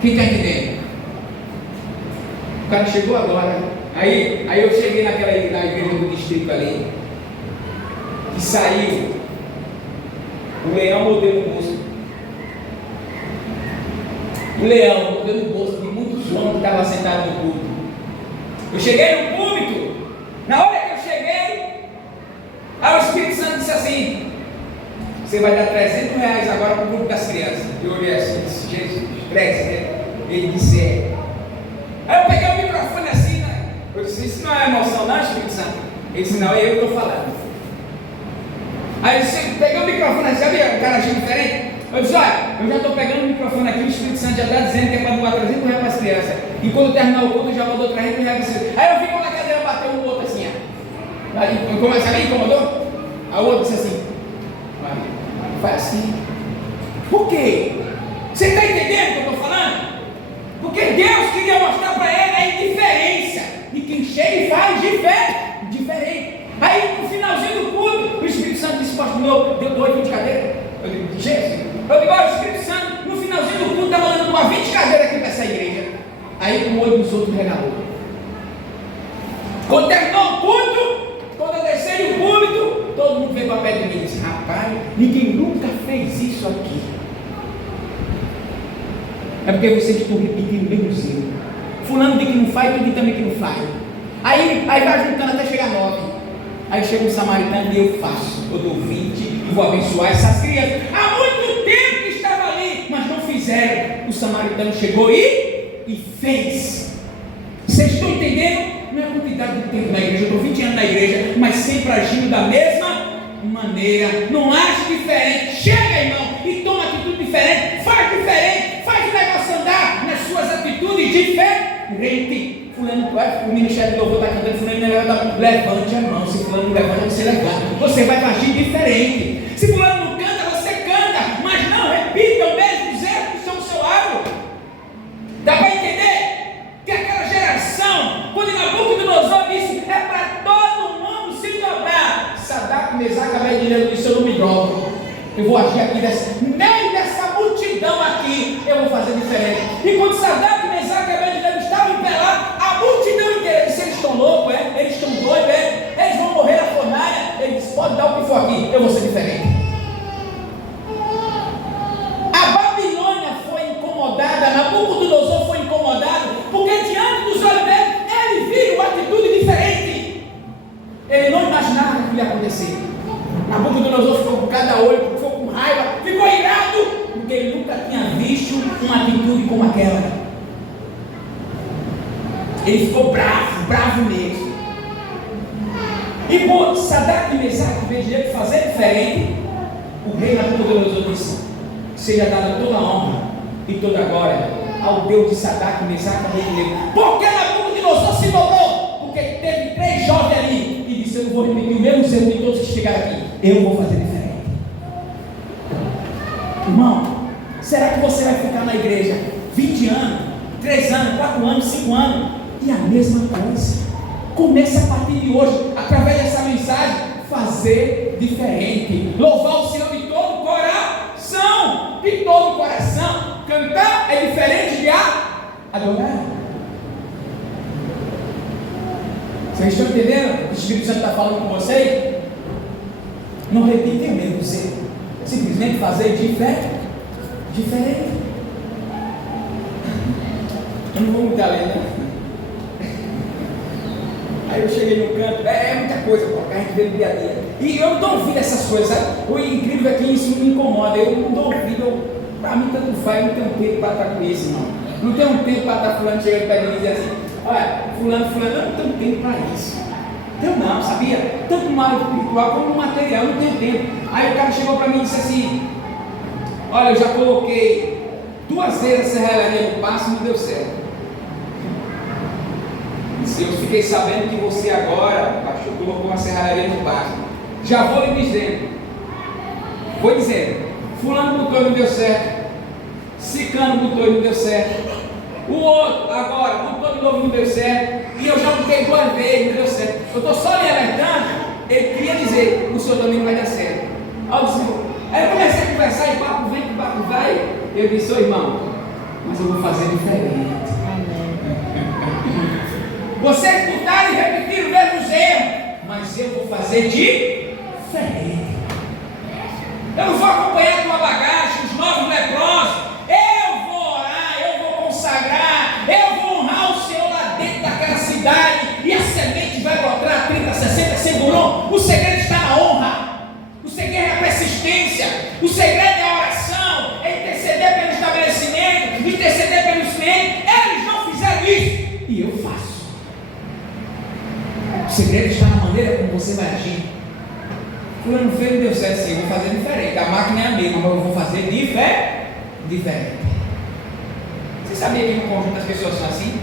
Quem está entendendo? O cara chegou agora. Aí eu cheguei na igreja do distrito ali, que saiu o leão modelo moço. O leão modelo no bolso de muitos homens que estavam sentados no culto. Eu cheguei no púlpito. Na hora que eu cheguei, aí o Espírito Santo disse assim: você vai dar R$300 agora para o grupo das crianças. Eu olhei assim, disse: Jesus, 300. Ele disse: Aí eu peguei o microfone assim, né? Eu disse: isso não é emoção, não, Espírito Santo? Ele disse: não, é eu que estou falando. Aí eu disse: peguei o microfone assim, sabia? O cara achou diferente. Eu disse: olha, eu já estou pegando o microfone aqui, o Espírito Santo já está dizendo que é para doar R$300 para as crianças. E quando terminar o culto, eu já mandou R$300 para as crianças. Aí eu vi como a cadeira bateu um outro assim, ó. Aí, sabe, incomodou? Aí o outro disse assim: faz assim. Por quê? Você está entendendo o que eu estou falando? Porque Deus queria mostrar para ele a indiferença de quem chega e faz diferente. Aí no finalzinho do culto, o Espírito Santo disse: pastor, deu 20 cadeiras. Eu digo: Jesus. Eu digo: olha, o Espírito Santo no finalzinho do culto estava dando uma 20 cadeiras aqui para essa igreja. Aí o olho dos outros regalou. Quando terminou o culto, quando eu desci do púlpito, todo mundo veio para perto de mim e disse: rapaz, ninguém nunca fez isso aqui. É porque vocês estão repetindo o mesmo zelo. Fulano diz que não faz, tu diz também que não faz. Aí vai juntando até chegar 9. Aí chega um samaritano e eu faço. Eu dou 20 e vou abençoar essas crianças. Há muito tempo que estava ali, mas não fizeram. O samaritano chegou e fez. Vocês estão entendendo? Não é a quantidade de tempo na igreja. Eu estou 20 anos na igreja, mas sempre agindo da mesma maneira. Não age diferente. Chega, irmão, e toma atitude diferente. Faz diferente. Faz o negócio andar nas suas atitudes diferentes. Fulano, o ministério do louvor está cantando, fulano levante a mão. Se fulano não levanta, você levanta. Você vai agir diferente. Se fulano não canta, você canta. Mas não repita o mesmo erro que são do seu lado. Dá para entender? Que aquela geração, quando Nabucodonosor disse: é para todo mundo se dobrar. Sadraque, Mesaque, Abednego disse: eu não me dobro. Eu vou agir aqui meio dessa multidão aqui, eu vou fazer diferente. E quando Sadraque, Mesaque e Abednego estavam em pé lá, a multidão inteira disse: eles estão loucos, eles estão doidos, eles vão morrer na fornalha. Ele disse: pode dar o que for aqui, eu vou ser diferente. A Babilônia foi incomodada, Nabucodonosor foi incomodado, porque diante dos olhos dele, ele viu uma atitude diferente. Ele não imaginava o que ia acontecer. Nabucodonosor ficou com cada olho, ficou com raiva, ficou irado, porque ele nunca tinha visto uma atitude como aquela. Ele ficou bravo mesmo. E por Sadraque, Mesaque e Abednego fazer diferente, o rei Nabucodonosor disse: seja dada toda a honra e toda a glória ao Deus de Sadraque, Mesaque e Abednego. Por que Nabucodonosor se dobrou? Porque teve 3 jovens ali e disse: eu não vou repetir o mesmo erro de todos que chegaram aqui, eu vou fazer diferente. Irmão, será que você vai ficar na igreja 20 anos, 3 anos, 4 anos, 5 anos e a mesma coisa? Comece a partir de hoje, através dessa mensagem, fazer diferente. Louvar o Senhor de todo o coração, de todo o coração. Cantar é diferente de adorar. Vocês estão entendendo? O Espírito Santo está falando com vocês? Não repitem o mesmo ser. Simplesmente fazer diferente. Eu não vou muito além, né? Aí eu cheguei no canto, é muita coisa para a gente ver no dia a dia. E eu não dou ouvido essas coisas, sabe? O incrível é que isso me incomoda. Eu não dou ouvido, para mim tanto faz, não tenho tempo para estar com isso, irmão. Não tenho tempo para estar fulano chegando para mim e dizer assim: olha, fulano, eu não tenho tempo para isso. Eu não, sabia? Tanto no área espiritual como no material, eu não tenho tempo. Aí o cara chegou para mim e disse assim: olha, eu já coloquei 2 vezes a serralharia no passo e não deu certo. Disse, eu fiquei sabendo que você agora, pastor, colocou uma serralharia no passo. Já vou lhe dizendo. Vou dizendo. Fulano botou e não deu certo. Ciclano botou e não deu certo. O outro agora botou de novo e não deu certo. E eu já botei 2 vezes e não deu certo. Eu estou só lhe alertando. Ele queria dizer: o senhor também não vai dar certo. Aí eu comecei a conversar e papo vem, papo vai. Eu disse: ô irmão, mas eu vou fazer diferente. Vocês botaram e repetiram os mesmos erros, mas eu vou fazer diferente. Eu não vou acompanhar com a bagagem, os 9 leprosos. Eu vou orar, eu vou consagrar, eu vou honrar o Senhor lá dentro daquela cidade, e a semente vai brotar 30, 60, 100 por um. O segredo está na honra, o segredo é a persistência, o segredo é a oração, é interceder pelo estabelecimento, interceder pelos clientes. Eles não fizeram isso, e eu faço. O segredo está na maneira como você vai agir. Fulano fez e deu certo, sim, eu vou fazer diferente. A máquina é a mesma, mas eu vou fazer diferente. Você sabia que no conjunto as pessoas são assim?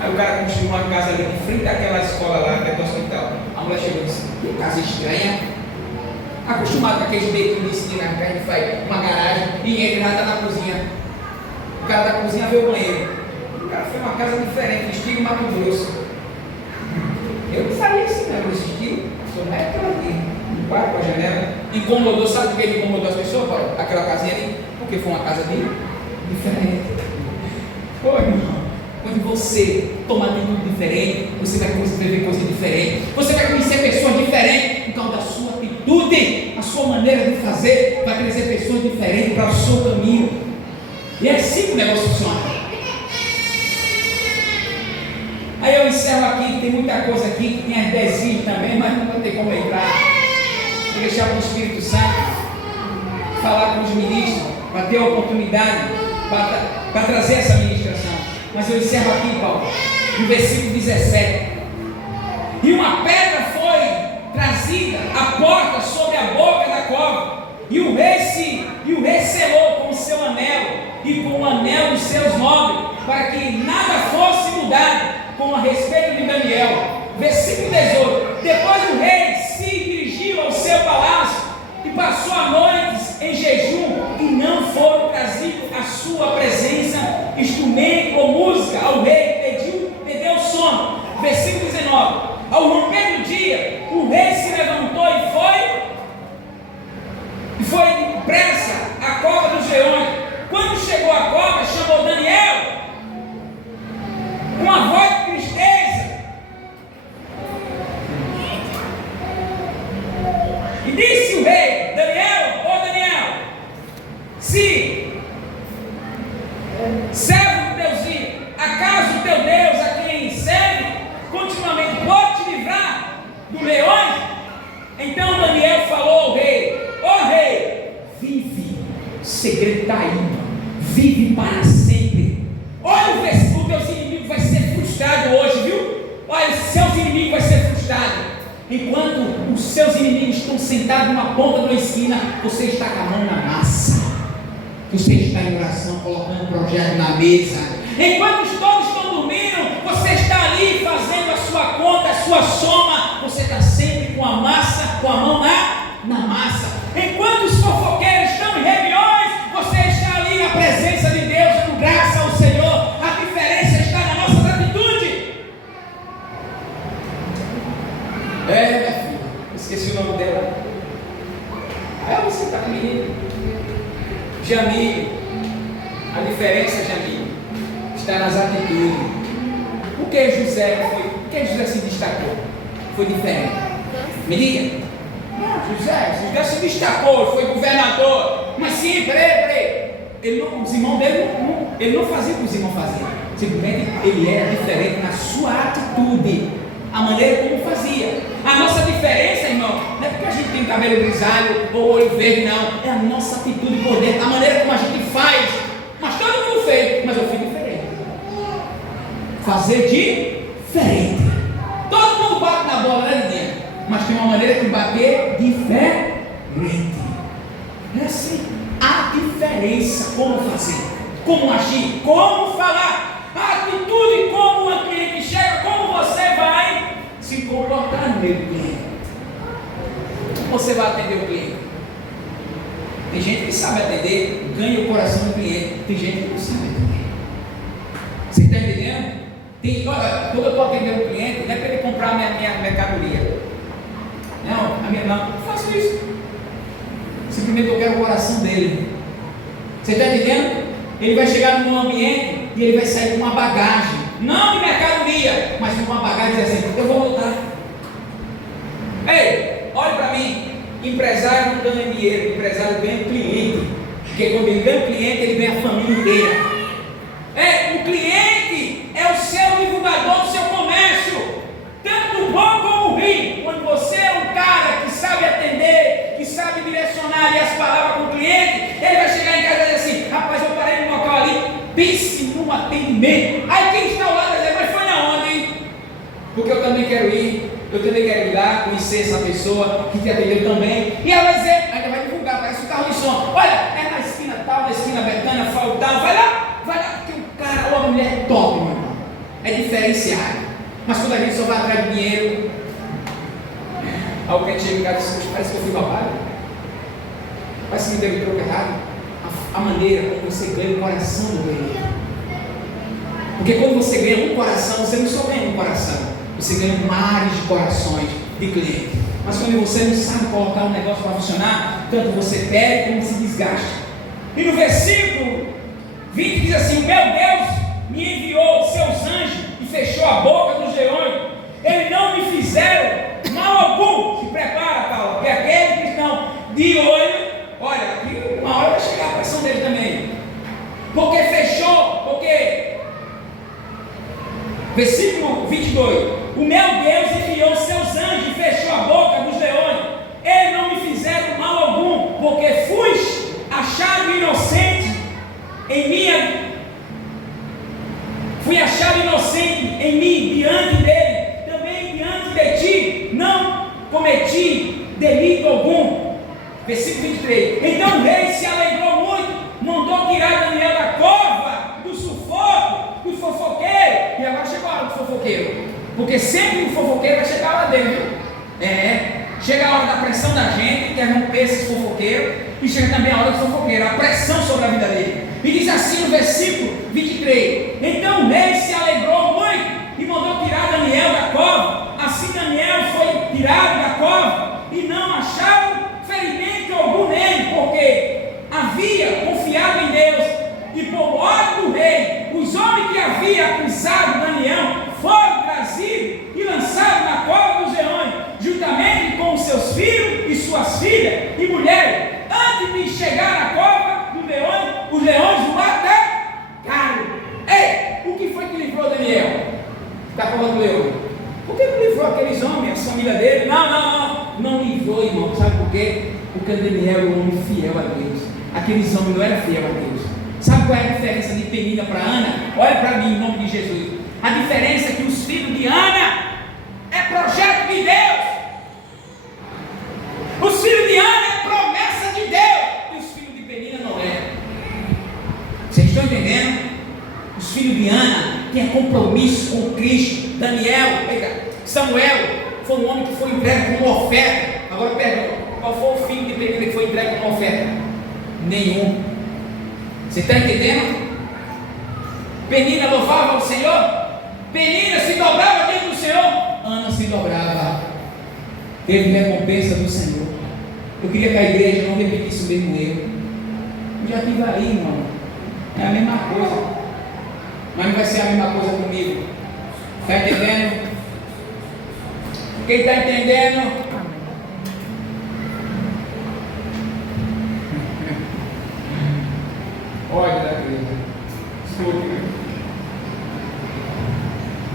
Aí o cara construiu uma casa ali de frente àquela escola lá, perto do hospital. A mulher chegou e disse: que casa estranha. Acostumado com aqueles bequinhos de na carne, faz uma garagem e entra e já está na cozinha. O cara da cozinha vê o banheiro. O cara foi uma casa diferente, estilo Mato Grosso. Eu não faria assim, não, esse estilo. Só não é aquela aqui, no quarto com a janela. Incomodou, sabe por que ele incomodou as pessoas? Paulo? Aquela casinha ali, porque foi uma casa diferente. Ô irmão, quando você tomar atitude diferente, você vai ver coisas diferentes, você vai conhecer pessoas diferentes, por causa da sua atitude, a sua maneira de fazer, vai trazer pessoas diferentes para o seu caminho. E é assim que o negócio funciona. Aí eu encerro aqui, tem muita coisa aqui, que tem as 10 também, mas não vai ter como entrar. Vou deixar para o Espírito Santo falar com os ministros, para ter a oportunidade, para trazer essa ministração. Mas eu encerro aqui, Paulo, no versículo 17. E uma pedra foi trazida à porta sobre a boca da cova, e o rei selou com o seu anel e com o anel dos seus nobres, para que nada fosse mudado com a respeito de Daniel. Versículo 18. Depois o rei se dirigiu ao seu palácio e passou a noite em jejum, e não foram trazidos à sua presença instrumento ou música. Ao rei perdeu o sono. Versículo 19. Ao romper do dia, o rei se levantou e foi depressa à cova dos leões. Quando chegou à cova, chamou Daniel com uma voz de tristeza e disse o rei: Daniel, se servo do Deusinho, acaso o teu Deus a quem serve continuamente pode te livrar dos leões? Então Daniel falou ao rei: ó rei, vive, o segredo está aí, vive para sempre. Olha, o teu inimigo vai ser frustrado hoje, viu? Olha, os seus inimigos vão ser frustrados. Enquanto os seus inimigos estão sentados numa ponta da esquina, você está com a mão na massa. Você está em oração, colocando o projeto na mesa. Enquanto todos estão dormindo, você está ali fazendo a sua conta, a sua soma. Você está sempre com a massa, com a mão na massa. Enquanto os fofoqueiros estão em reuniões, você está ali na presença de Deus, com graça ao Senhor. A diferença está na nossa atitude. Minha filha, esqueci o nome dela. Aí você está comigo. Jamil, a diferença, Jamil, está nas atitudes. Por que José se destacou? Foi diferente. Me diga. José se destacou, foi governador. Mas sim, peraí. Os irmãos dele ele não fazia o que os irmãos faziam. Simplesmente ele era diferente na sua atitude, a maneira como fazia. A nossa diferença, irmão, não é porque a gente tem cabelo grisalho ou olho verde, não. É a nossa atitude por dentro, a maneira como a gente faz. Mas todo mundo fez, mas eu fiz diferente. Fazer diferente. mundo bate na bola, né, Lindinha? Mas tem uma maneira de bater diferente. É assim, a diferença, como fazer, como agir, como falar, a atitude, como uma cliente chega, como você vai se comportar no meio do cliente. Como você vai atender o cliente? Tem gente que sabe atender, ganha o coração do cliente. Tem gente que não sabe atender. Você está entendendo? Quando eu estou atendendo o cliente, não é para ele comprar a minha mercadoria. Não faço isso. Simplesmente eu quero o coração dele. Você está entendendo? Ele vai chegar num ambiente e ele vai sair com uma bagagem, não de mercadoria, mas com uma bagagem e dizer assim: eu vou voltar. Ei, olhe para mim. Empresário não ganha dinheiro, empresário ganha cliente. Porque quando ele ganha o cliente, ele ganha a família inteira. O cliente é o seu divulgador do seu comércio, tanto bom como ruim. Quando você é um cara que sabe atender, que sabe direcionar ali as palavras para o cliente, ele vai chegar em casa e dizer assim: rapaz, eu parei no local ali, pense no atendimento. Aí quem está ao lado vai dizer: mas foi na onde? Porque eu também quero ir. Eu também quero ir lá, conhecer essa pessoa que te atendeu também. E ela vai dizer, ainda vai divulgar, parece o carro de som. Olha, é na esquina tal, na esquina Betânia, tal. Vai lá, porque o cara ou a mulher é top, meu irmão. É diferenciado. Mas quando a gente só vai atrás de dinheiro, alguém chega em casa e diz: parece que eu fui roubado. Parece que me deu o troco errado. A maneira como você ganha o coração do rei. Porque quando você ganha um coração, você não só ganha um coração. Você ganha mares de corações de cliente. Mas quando você não sabe colocar um negócio para funcionar, tanto você perde como se desgasta. E no versículo 20 diz assim: o meu Deus me enviou seus anjos e fechou a boca dos leões. Eles não me fizeram mal algum. Se prepara, Paulo, porque aquele que estão de olho, olha, aqui uma hora vai chegar a pressão dele também. Porque fechou, versículo 22, o meu Deus enviou seus anjos e fechou a boca dos leões. Eles não me fizeram mal algum, porque fui achado inocente em mim diante dele, também diante de ti, não cometi delito algum. Versículo 23, então o rei se alegrou muito, mandou tirar Daniel da cova, do sufoco, do fofoqueiro. E agora chegou a hora do fofoqueiro, porque sempre o fofoqueiro vai chegar lá dentro. Chega a hora da pressão da gente, quer romper esses fofoqueiros, e chega também a hora do fofoqueiro, a pressão sobre a vida dele. E diz assim no versículo 23, então o rei se alegrou muito e mandou tirar Daniel da cova. Assim Daniel foi tirado da cova e não acharam ferimento algum nele, porque havia confiado em Deus. E por ordem do rei, os homens que haviam acusado Daniel foram trazidos e lançados na cova dos leões, juntamente com os seus filhos e suas filhas e mulheres. Antes de chegar na cova dos leões, os leões o mataram. O que foi que livrou Daniel da cova do leão? Por que não livrou aqueles homens, a família dele? Não livrou, irmão. Sabe por quê? Porque Daniel era um homem fiel a Deus. Aqueles homens não eram fiel a Deus. Sabe qual é a diferença de Penina para Ana? Olha para mim em nome de Jesus. A diferença é que os filhos de Ana é projeto de Deus. Os filhos de Ana é promessa de Deus. E os filhos de Penina não é. Vocês estão entendendo? Os filhos de Ana têm compromisso com Cristo. Samuel foi um homem que foi entregue como uma oferta. Agora pergunta, qual foi o filho de Penina que foi entregue como uma oferta? Nenhum. Você está entendendo? Penina louvava o Senhor. Penina se dobrava diante do Senhor. Ana se dobrava. Teve recompensa do Senhor. Eu queria que a igreja não repetisse o mesmo erro. Eu já estive aí, irmão. É a mesma coisa. Mas não vai ser a mesma coisa comigo. Está entendendo? Quem está entendendo? Olha da igreja.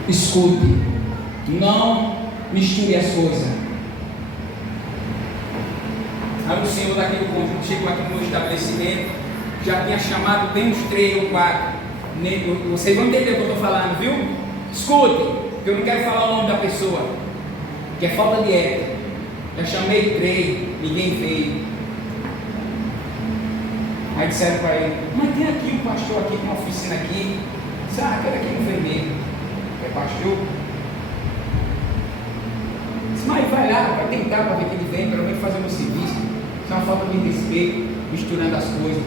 Escute. Não misture as coisas. Aí o Senhor daquele ponto chegou aqui no estabelecimento, já tinha chamado bem uns 3 ou 4. Vocês vão entender o que eu estou falando, viu? Escute, que eu não quero falar o nome da pessoa. que é falta de ética. Já chamei 3, ninguém veio. Aí disseram para ele, mas tem aqui um pastor aqui, tem uma oficina aqui. Sabe, aquele aqui no vermelho, é pastor. Disse, mas vai lá, vai tentar para ver que ele vem, pelo menos fazer um serviço. Isso é uma falta de respeito, misturando as coisas.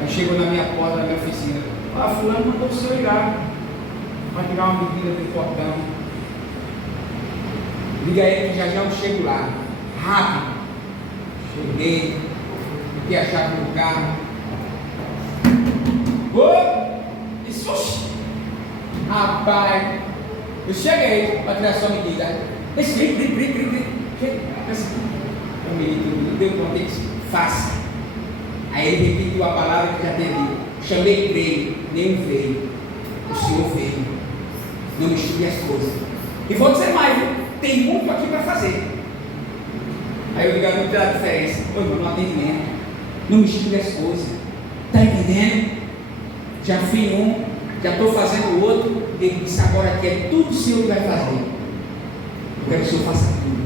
Aí chegou na minha porta, na minha oficina. Ah, fulano mandou o senhor ir lá. Vai pegar uma bebida do portão. Liga ele que já eu chego lá. Rápido. Cheguei. Botei a chave no carro. Disse, oxi. Rapaz. Eu cheguei para tirar sua medida. Esse grito. O menino deu conta e disse, faça. Aí ele repetiu a palavra que já tinha dito. Chamei 3, nem veio. O Senhor veio. Não misture as coisas. E vou dizer mais, viu? Tem muito aqui para fazer. Aí eu digo, não tem a diferença. Ô irmão, não atendimento. Não misture as coisas. Está entendendo? Já fui um, já estou fazendo o outro. Ele disse, agora aqui é tudo o Senhor que vai fazer. Eu quero que o Senhor faça tudo.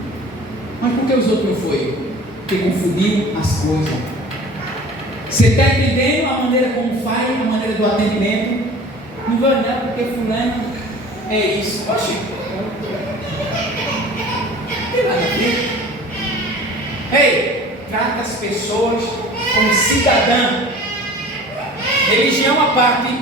Mas por que os outros não foram? Porque confundiram as coisas. Você está entendendo a maneira como faz, a maneira do atendimento? Não vai olhar porque fulano é isso. Oxi. Tem nada a ver. Ei, trata as pessoas como cidadã. Religião à parte,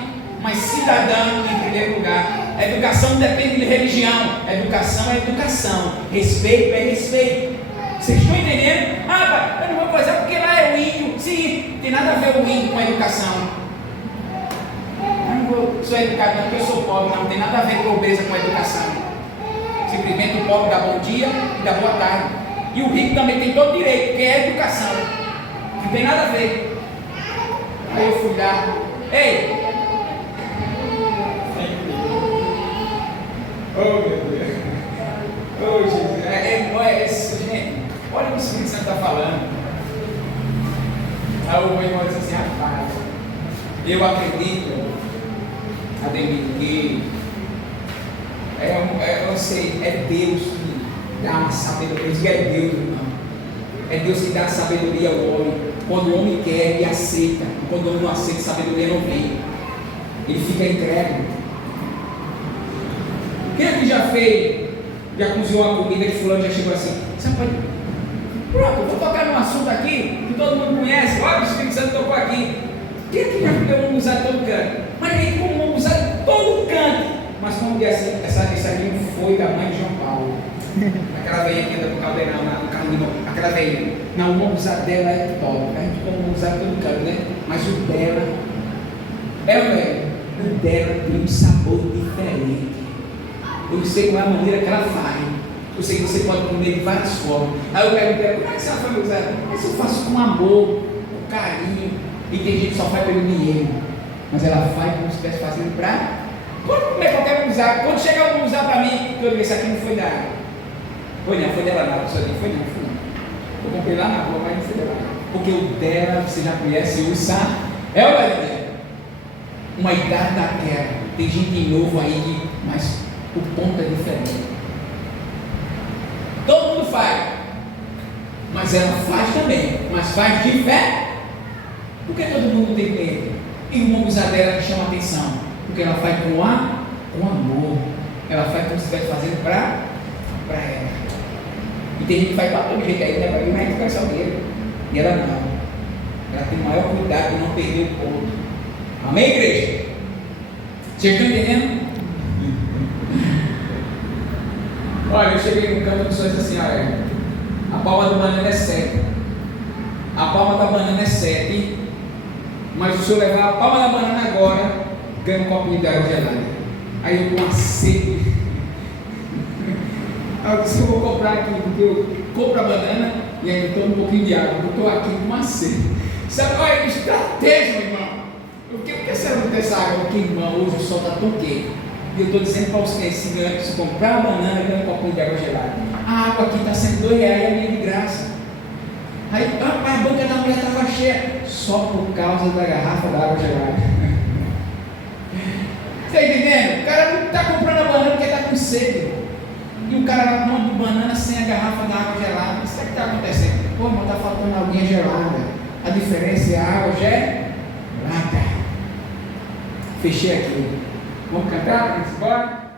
mas cidadã em primeiro lugar. A educação não depende de religião. A educação é educação. Respeito é respeito. Vocês estão entendendo? Ah, pai, eu não vou fazer porque lá é o índio. Sim, não tem nada a ver o índio com a educação. Eu não vou, sou educado não porque eu sou pobre, não tem nada a ver pobreza com a educação. Simplesmente o pobre dá bom dia e dá boa tarde. E o rico também tem todo direito, porque é educação. Não tem nada a ver. Aí eu fui lá. Ei! Oh meu Deus! Oh Jesus! Gente, olha o que o Espírito Santo está falando. Aí o irmão disse assim, rapaz, eu acredito, Ademir, que eu sei, é Deus que dá uma sabedoria. Isso é Deus, irmão. É Deus que dá sabedoria ao homem. Quando o homem quer, ele aceita. Quando o homem não aceita, sabedoria não vem. Ele fica incrédulo. Quem aqui já fez, já cozinhou uma comida que fulano já chegou assim? Você pode... Pronto, eu vou tocar num assunto aqui que todo mundo conhece. Olha, o Espírito Santo tocou aqui. Quem aqui já comeu um usado em todo canto? Mas nem como um usado em todo canto. Mas como que assim, essa aqui não foi da mãe de João Paulo. Aquela velha que anda com o caldeirão no carro de novo. Aquela velha. Não, o usado dela é top. A gente come um usado em todo canto, né? Mas o dela o dela tem um sabor diferente. Eu não sei qual é a maneira que ela faz. Eu sei que você pode comer de várias formas. Aí eu pergunto, como é que você faz usar? Mas eu faço com amor, com carinho. E tem gente que só faz pelo dinheiro. Mas ela faz como se estivesse fazendo para. Quando comer qualquer usar, quando chegar um usar para mim, eu digo, esse aqui não foi da. Foi não, foi dela não. Isso aqui foi não. Eu comprei lá na rua, mas não foi dela. Porque o dela, você já conhece, o Sá. É o velho. Uma idade daquela. Tem gente novo aí, mas o ponto é diferente. Todo mundo faz, mas ela faz também, mas faz de fé. Por que todo mundo tem medo? E uma coisa dela que chama a atenção, porque ela faz com amor, ela faz como se estivesse fazendo para ela. E tem gente que faz para todo jeito aí, né? Para mim, mas a gente faz só dele. E ela não, ela tem o maior cuidado de não perder o ponto. Amém, igreja? Vocês estão entendendo? Olha, eu cheguei no canto de pessoas assim, olha, a palma da banana é 7. A palma da banana é 7. Mas se eu levar a palma da banana agora, ganha um copinho de água gelada. Aí eu com uma sede. Aí eu disse, eu vou comprar aqui, porque eu compro a banana e ainda tomo um pouquinho de água, porque eu estou aqui com uma sede. Sabe, olha, estratégia, irmão. Por que você não tem essa água? Porque, irmão, hoje o sol está tão quente. E eu estou dizendo para os clientes, se comprar a banana, ganha um copinho de água gelada. A água aqui está sendo R$2 e é de graça. Aí, a banca da mulher estava cheia, só por causa da garrafa da água gelada. Está entendendo? O cara não está comprando a banana porque está com sede. E o cara lá com um monte de banana sem a garrafa da água gelada. Isso é que está acontecendo. Pô, mas está faltando aguinha gelada. A diferença é a água gelada. Fechei aqui. Vamos cantar? Vamos embora?